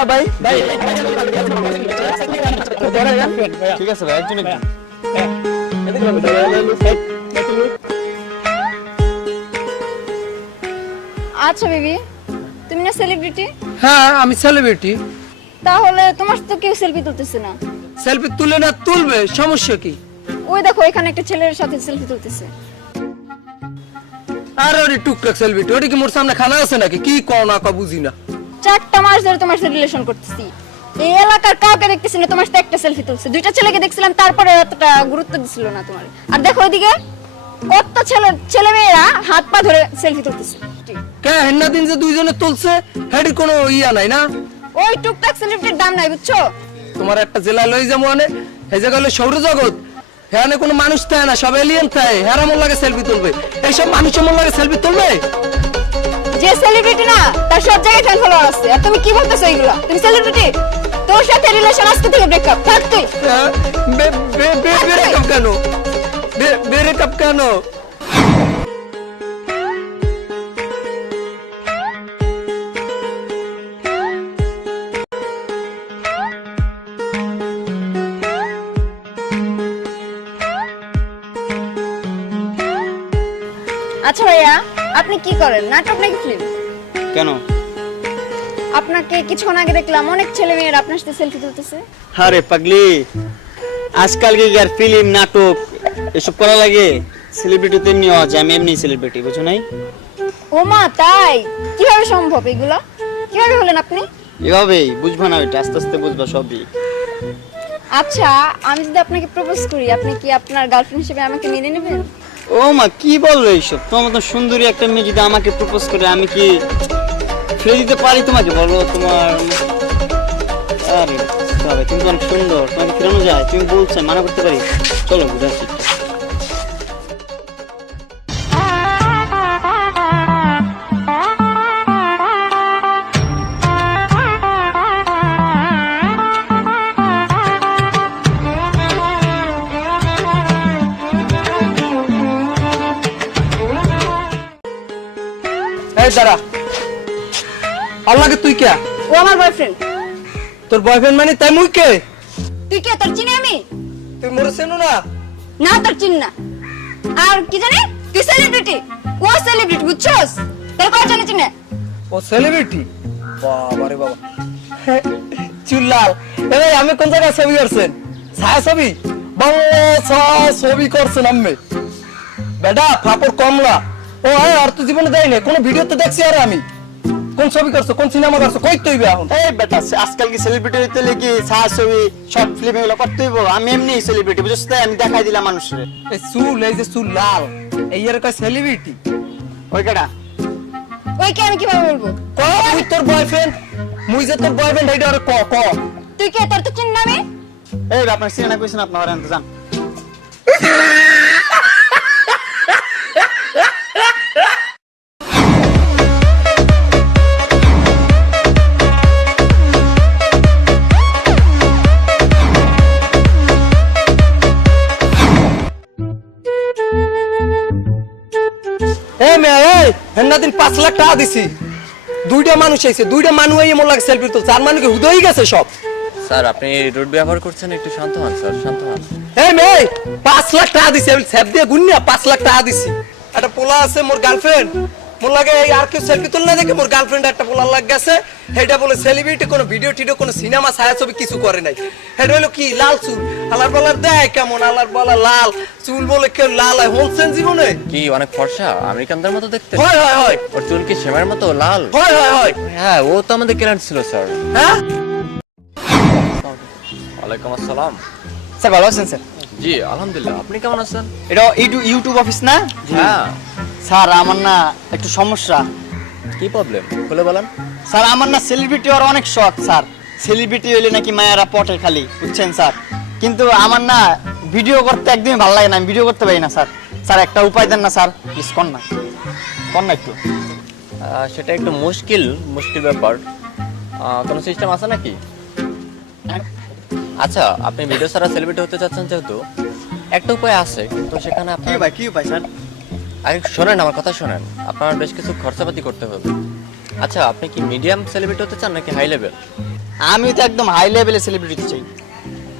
না ভাই ভাই ঠিক আছে ভাই একজন আচ্ছা বেবি, তুমি না সেলিব্রিটি? হ্যাঁ আমি সেলিব্রিটি। তাহলে তোমার তো কেউ সেলফি তুলতেছে না। সেলফি তুলে না তুলবে, সমস্যা কি? ওই দেখো এখানে একটা ছেলের সাথে সেলফি তুলতেছে। আর ওরে টুকটাক সেলিব্রিটি, ওটা কি মোর সামনে খানা আছে নাকি? কি কও না কও বুঝি না। 4টা মাস ধরে তোমার সাথে রিলেশন করতেছি, এই এলাকার কাউকে দেখতেছি না তোমার সাথে একটা সেলফি তুলছে। 2টা ছেলেকে দেখছিলাম, তারপরে এতটা গুরুত্ব দিছিল না তোমার। আর দেখো ওইদিকে কত ছেলে মেয়েরা হাত পা ধরে সেলফি তুলতেছে। কে হেন্না দিন যে দুইজনে তুলছে, হেডি কোনো ইয়া নাই না? ওই টুকটাক সেলিব্রিটির দাম নাই, বুঝছো? তোমার একটা জেলা লই যাবো মানে, এই জায়গা হলো সৌরজগৎ। এখানে কোনো মানুষ থাকে না, সব এলিয়েন থাকে। হেরা মন লাগে সেলফি তুলবে, এইসব মানুষের মন লাগে সেলফি তুলবে। যে সেলিব্রিটি না তার সব জায়গায় ফ্যান ফলোয়ার আছে, আর তুমি কি বলতেছো এইগুলা? তুমি সেলিব্রিটি, তোর সাথে রিলেশন আজকে থেকে ব্রেকআপ। থাক তুই। ব্রেকআপ কেন? ব্রেকআপ কেন? আচ্ছা ভাইয়া, আপনি কি করেন? নাটক নাকি ফিল্ম? কেন? আপনাকে কিছুক্ষণ আগে দেখলাম অনেক ছেলে মেয়েরা আপনার সাথে সেলফি তুলতেছে। আরে পাগলি, আজকাল কি আর ফিল্ম নাটক এসব করা লাগে? সেলিব্রিটি তো এমনি হওয়া যায়, আমি এমনি সেলিব্রিটি, বুঝো নাই? ওমা তাই? কিভাবে সম্ভব এগুলা? কিভাবে হলেন আপনি? এভাবেই বুঝবা না, ওইটা আস্তে আস্তে বুঝবা সবই। আচ্ছা, আমি যদি আপনাকে প্রপোজ করি, আপনি কি আপনার গার্লফ্রেন্ড হিসেবে আমাকে মেনে নেবেন? ও মা, কি বললো এইসব? তোমার মতো সুন্দরী একটা মেয়ে যদি আমাকে প্রপোজ করে, আমি কি ফেলে দিতে পারি তোমাকে? বলো তোমার। আরে তবে তুমি তো অনেক সুন্দর, তোমাকে ফেরানো যায়? তুমি বলছো, মানা করতে পারি? চলো বুঝাচ্ছি। এই দাঁড়া, আল্লাহকে তুই কে? ও আমার বয়ফ্রেন্ড। তোর বয়ফ্রেন্ড মানে তাই মুই কে? তুই কে? তোর চিনি আমি? তুই মোরে চেনো না? না, তোর চিনি না। আর কি জানি তুই সেলিব্রিটি, ও সেলিব্রিটি, বুঝছস? তোর কয় জানি চিনে? ও সেলিব্রিটি? বাবা রে বাবা, চুল্লাল। এই আমি কোন জায়গায় ছবি করছেন? ছায়া ছবি, বাংলা ছায়া ছবি করছেন আমি। বেটা ফাপড় কমলা। ও আর তো জীবনে দেয় না কোন ভিডিওতে দেখছি। আর আমি কোন ছবি করছো, কোন সিনেমা করছো, কই তুইবে এখন? এই বেটা, আজকাল কি সেলিব্রিটি হইতে লেগে ছায়া ছবি, শর্ট ফিল্ম এগুলো করতে হইব? আমি এমনি সেলিব্রিটি, বুঝছ? তাই আমি দেখাই দিলাম মানুষের। এই চুল, এই যে চুল লাল, এই এর কয় সেলিব্রিটি? ওই কেডা? ওই কে? আমি কিভাবে বলবো? ক তুই তোর বয়ফ্রেন্ড, মুই যে তোর বয়ফ্রেন্ড এইটা আর ক ক। তুই কে? তোর তো চিনি না আমি। এই আপনার সিনেমা কইছেন, আপনার আনতে যান। এই মেয়ে, এই হেন্না দিন 5 লাখ টাকা দিছি। 2টা মানুষ আইছে, 2টা মানুষ এই মোর লাগে সেলফি তুলছে। আর মানুষ কি হুদই গেছে সব? স্যার আপনি রুট ব্যবহার করছেন, একটু শান্ত হন স্যার, শান্ত হন। এই মেয়ে, 5 লাখ টাকা দিছি, আমি স্যাপ দিয়ে গুন্নিয়া 5 লাখ টাকা দিছি। একটা পোলা আছে মোর গার্লফ্রেন্ড, মোর লাগে এই আর কেউ সেলফি তুল না দেখে মোর গার্লফ্রেন্ড একটা পোলা লাগ গেছে। হেটা বলে সেলিব্রিটি, কোনো ভিডিও টিডিও কোনো সিনেমা ছায়া ছবি কিছু করে নাই। হেটা হলো কি লাল চুল, আলার বলার দেয় কেমন, আলার বলা লাল চুল বলে কেউ লাল হয় হোলছেন জীবনে? কি অনেক ফর্সা, আমেরিকানদের মতো দেখতে? হয় হয় হয় ওর চুল কি সেমার মতো লাল? হয় হয় হয়। হ্যাঁ, ও তো আমাদের ক্লায়েন্ট ছিল স্যার। হ্যাঁ ওয়ালাইকুম আসসালাম। স্যার ভালো আছেন স্যার? জি আলহামদুলিল্লাহ, আপনি কেমন আছেন? এটা ইউটিউব অফিস না? হ্যাঁ। স্যার আমার না একটু সমস্যা। কি প্রবলেম খুলে বলেন। স্যার আমার না সেলিব্রিটি হওয়ার অনেক শখ স্যার। সেলিব্রিটি হইলে নাকি মায়েরা পটে খালি, বুঝছেন স্যার? কিন্তু আমার না ভিডিও করতে একদমই ভালো লাগে না, আমি ভিডিও করতে পারি না স্যার। স্যার একটা উপায় দেন না স্যার, প্লিজ কর না একটু। সেটা একটু মুশকিল ব্যাপার। কোনো সিস্টেম আছে নাকি? আচ্ছা, আপনি ভিডিও ছাড়া সেলিব্রিটি হতে চাচ্ছেন যেহেতু, একটা উপায় আছে, কিন্তু সেখানে আপনার কি উপায় স্যার? আরে শোনেন, আমার কথা শোনেন। আপনার বেশ কিছু খরচাপাতি করতে হবে। আচ্ছা, আপনি কি মিডিয়াম সেলিব্রিটি হতে চান নাকি হাই লেভেল? আমি তো একদম হাই লেভেলের সেলিব্রিটি চাই।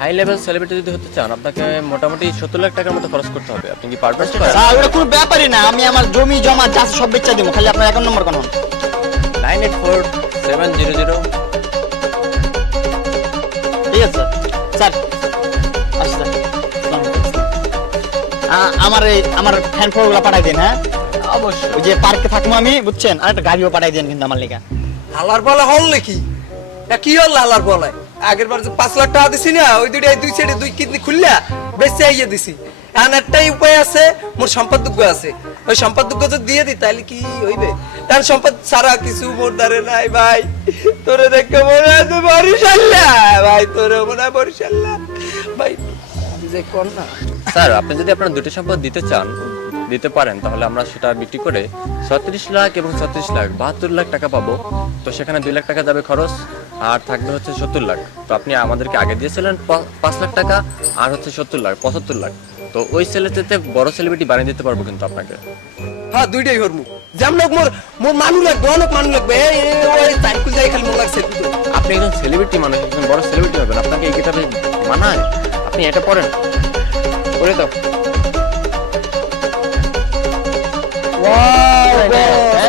হাই লেভেল সেলিব্রিটি যদি হতে চান আপনাকে মোটামুটি 70 লাখ টাকার মতো খরচ করতে হবে। আপনি কি পারবেন সেটা? স্যার ওটা কোনো ব্যাপারই না, আমি আমার জমি জমা যা আছে সব বেচা দেবো, খালি আপনার অ্যাকাউন্ট নাম্বার কোন? 984700। ঠিক আছে স্যার, আচ্ছা আমার ফ্যান ফলোগুলো পাঠাই দিন। হ্যাঁ অবশ্যই। ওই যে পার্কে থাকবো আমি, বুঝছেন, আর একটা গাড়িও পাঠাই দিন কিন্তু আমার লেখা। হালার বলা হল নাকি? কি হল হালার বলায়? আগের বার যে 5 লাখ টাকা দিছি না, ওই দুই সাইডে 2 কিডনি খুললা বেচে আইয়ে দিছি। এখন একটাই উপায় আছে, মোর সম্পদযোগ্য আছে, ওই সম্পদযোগ্য যদি দিয়ে দিই তাহলে কি হইবে? কারণ সম্পদ ছাড়া কিছু মোর দ্বারে নাই ভাই। তোরে দেখে মনে হয় বরিশাল্লা ভাই, তোরে মনে হয় বরিশাল্লা ভাই, যে কোন না। স্যার আপনি যদি আপনার দুটো সম্পদ দিতে পারেন তাহলে আমরা সেটা বিক্রি করে 36 লাখ এবং 36 লাখ 72 লাখ টাকা পাবো। তো সেখানে 2 লাখ টাকা যাবে খরচ, আর থাকবে হচ্ছে 70 লাখ। তো আপনি আমাদেরকে আগে দিয়েছিলেন 5 লাখ টাকা, আর হচ্ছে 70 লাখ 75 লাখ। তো ওই সেলিব্রিটিতে বড় সেলিব্রিটি বানিয়ে দিতে পারবো কিন্তু আপনাকে। হ্যাঁ দুইটাই হরমু, যেমন মোর মোর মানু লাগবে, অনেক মানু লাগবে। ওই সাইকেল যাই খালি মোর লাগছে। আপনি একজন সেলিব্রিটি মানুষ, একজন বড় সেলিব্রিটি হবেন, আপনাকে এই গেটআপে মানায়? আপনি এটা পরেন, করে দাও।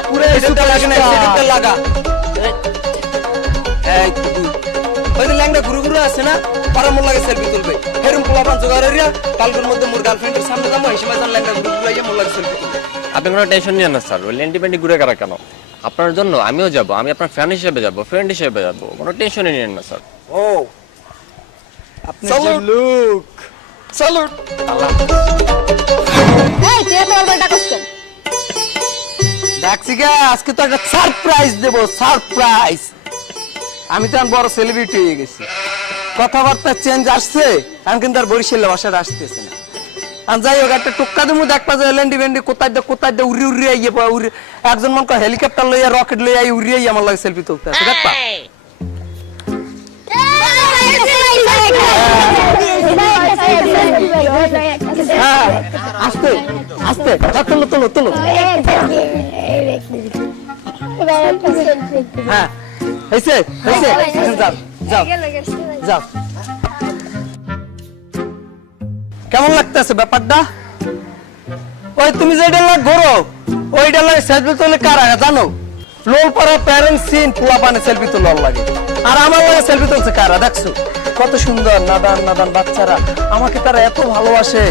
পুরো সুপার লাগে না, সেটা লাগা। এই তো ওই যে ল্যাংড়া গুরু গুরু আছে না, ওরা মোর লাগে সেলফি তুলবে। হেরুম পোলাপান জোগাড় হইয়া কালকের মধ্যে মোর গার্লফ্রেন্ডের সামনে যাবো, এই সময় ল্যাংড়া গুরু গুরু আইয়া মোর লাগে সেলফি তুলবে। আপনি কোনো টেনশন নিয়েন না স্যার, ওই লেন্টি পেন্টি ঘুরে কারা কেন? আপনার জন্য আমিও যাব, আমি আপনার ফ্যান হিসেবে যাব, ফ্রেন্ড হিসেবে যাব, কোনো টেনশনই নিয়েন না স্যার। ও আপনি লুক স্যালুট। এই তুই এত বড় টাকা কষ্ট। দেখছি গা, আজকে তো একটা সারপ্রাইজ দেবো, সারপ্রাইজ। আমি তো বড় সেলিব্রিটি হয়ে গেছি, কথাবার্তা চেঞ্জ আসছে, আমি কিন্তু আর বরিশালের ভাষাটা আসতেছে না। আর যাই হোক, একটা টুক্কা দিমু দেখবা যে লেন্ডি বেন্ডি কোথায় উড়ি উড়ি আইয়ে উড়ি, একজন মন কয় হেলিকপ্টার লইয়া রকেট লইয়া উড়ি আইয়ে আমার লাগে সেলফি তুলতে আছে, দেখবা? হ্যাঁ আস্তে আস্তে, তোলো তোলো তোলো। হ্যাঁ হয়েছে হয়েছে, যাও যাও যাও। কেমন লাগতেছে ব্যাপারটা? ওই তুমি যে ডালা ঘোরো, ওই ডালা সেলফি তুলে কারা জানো? লোল পাড়া প্যারেন্টস সিন পোলা পানে সেলফি তোলার লাগে, আর আমার লাগে সেলফি তুলছে কারা? দেখছো কত সুন্দর নাদান নাদান বাচ্চারা, আমাকে তারা এত ভালোবাসে।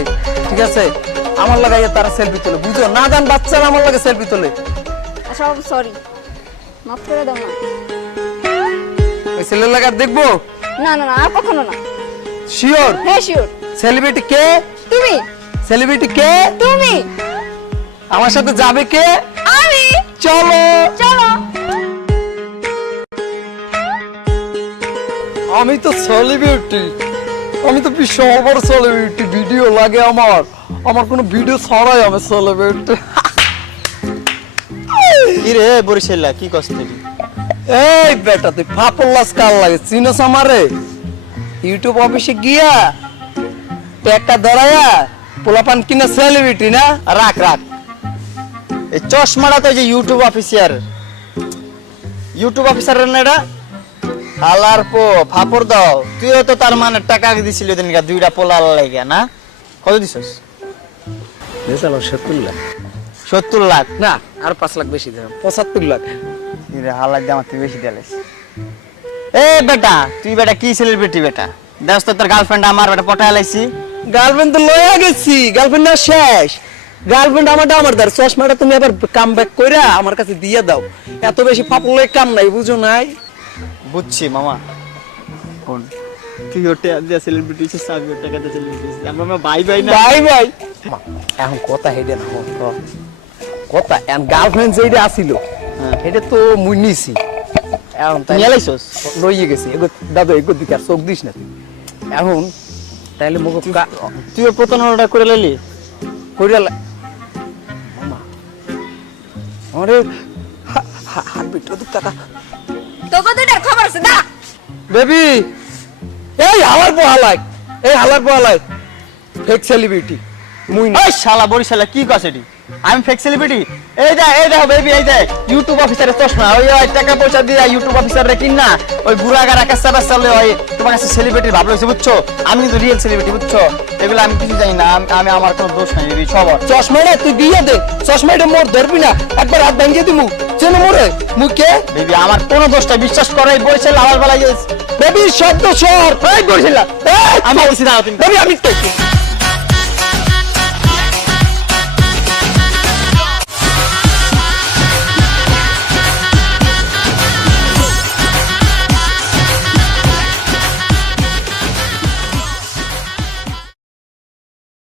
ঠিক আছে, আমার লাগাইয়া তারা সেলফি তোলে, বুঝো? নাদান বাচ্চারা আমার লাগে সেলফি তোলে। আচ্ছা সরি, মাফ করে দাও না। ওই ছেলের লাগা দেখবো? না না না, আর কখনো না। শিওর? হ্যাঁ শিওর। সেলিব্রিটি কে? তুমি। সেলিব্রিটি কে? তুমি। আমার সাথে যাবে কে? আমি। চলো চলো। আমি তো সেলিব্রিটি, আমি তো বিশাল বড় সেলিব্রিটি, ভিডিও লাগে আমার, আমার কোনো ভিডিও ছাড়াই আমি সেলিব্রিটি। কি রে বরিশাল্লা, কি কষ্ট কি? এই বেটা তুই ফাপল্লাস কাল লাগে, চিনোস আমারে? ইউটিউব অফিসে গিয়া একটা ধরায়া পোলাপান কিনা সেলিব্রিটি না? রাখ রাখ, এই চশমাটা তো যে ইউটিউব অফিসার, ইউটিউব অফিসারের না এটা? হালার পো ফাপড় দাও, তুইও তো তার মানে টাকা দিছিল দিনকা দুইটা পোলার লাগে না? কত দিছস? 70 লাখ। 70 লাখ? না আর 5 লাখ বেশি দেব, 75 লাখ। রে হালার দাম তুই বেশি দিলাস। এ বেটা তুই বেটা কি সেলিব্রিটি বেটা? দেখছ তো তোর গার্লফ্রেন্ড আমার বেটা পটায় লাইছি। গার্লফ্রেন্ড তো লইয়া গেছি, গার্লফ্রেন্ড না শেষ। গার্লফ্রেন্ড আমারটা আমার দার, চশমাটা তুমি আবার কাম ব্যাক কইরা আমার কাছে দিয়ে দাও। এত বেশি ফাপলে কাম নাই, বুঝো নাই? বুঝছি মামা, কোন তুই ওটা দিয়া সেলিব্রিটি সে সাবজেক্ট টাকা দিয়ে সেলিব্রিটি, আমরা ভাই ভাই না? Bye bye. এখন কথা হেডে না কথা, এখন গার্লফ্রেন্ড যেটা আসিল এটা তো মুই নিছি, এখন তাই নিয়ে লাইছস? লইয়ে গেছি। এগো দাদু, এগো দিকে আর চোখ দিস না তুই। এখন তাইলে মুখ তুই প্রতারণাটা করে লাইলি? কইরা মামা আরে হাত বিটো দিক টাকা তোকে দুইটার খবর আছে দা। বেবি, এই হালার পোহালাই, এই হালার পোহালাই ফেক সেলিব্রিটি মুই না। ওই শালা বরিশালা কি কস এটি? আমি ফেক সেলিব্রিটি? এই দেখো বেবি, এই যে ইউটিউব অফিসারের চশমা, ওই টাকা পয়সা দিয়ে ইউটিউব অফিসারে কিন না, ওই বুড়াগার আকাশ চলে ওই তোমার কাছে সেলিব্রিটি ভাব রয়েছে, বুঝছো? আমি কিন্তু রিয়েল সেলিব্রিটি, বুঝছো? এগুলো আমি কিছু জানি না, আমি আমার কোনো দোষ নাই বেবি, সব চশমাটা তুই দিয়ে দে, চশমাটা মোর ধরবি না, একবার হাত ভাঙিয়ে দিমু, চেনো মোরে মুখে। বেবি আমার কোনো দোষ নাই, বিশ্বাস করো, এই বরিশাল আবার বেলা গেছে বেবি শব্দ সর, এই বরিশাল আমি বলছি না তুমি বেবি আমি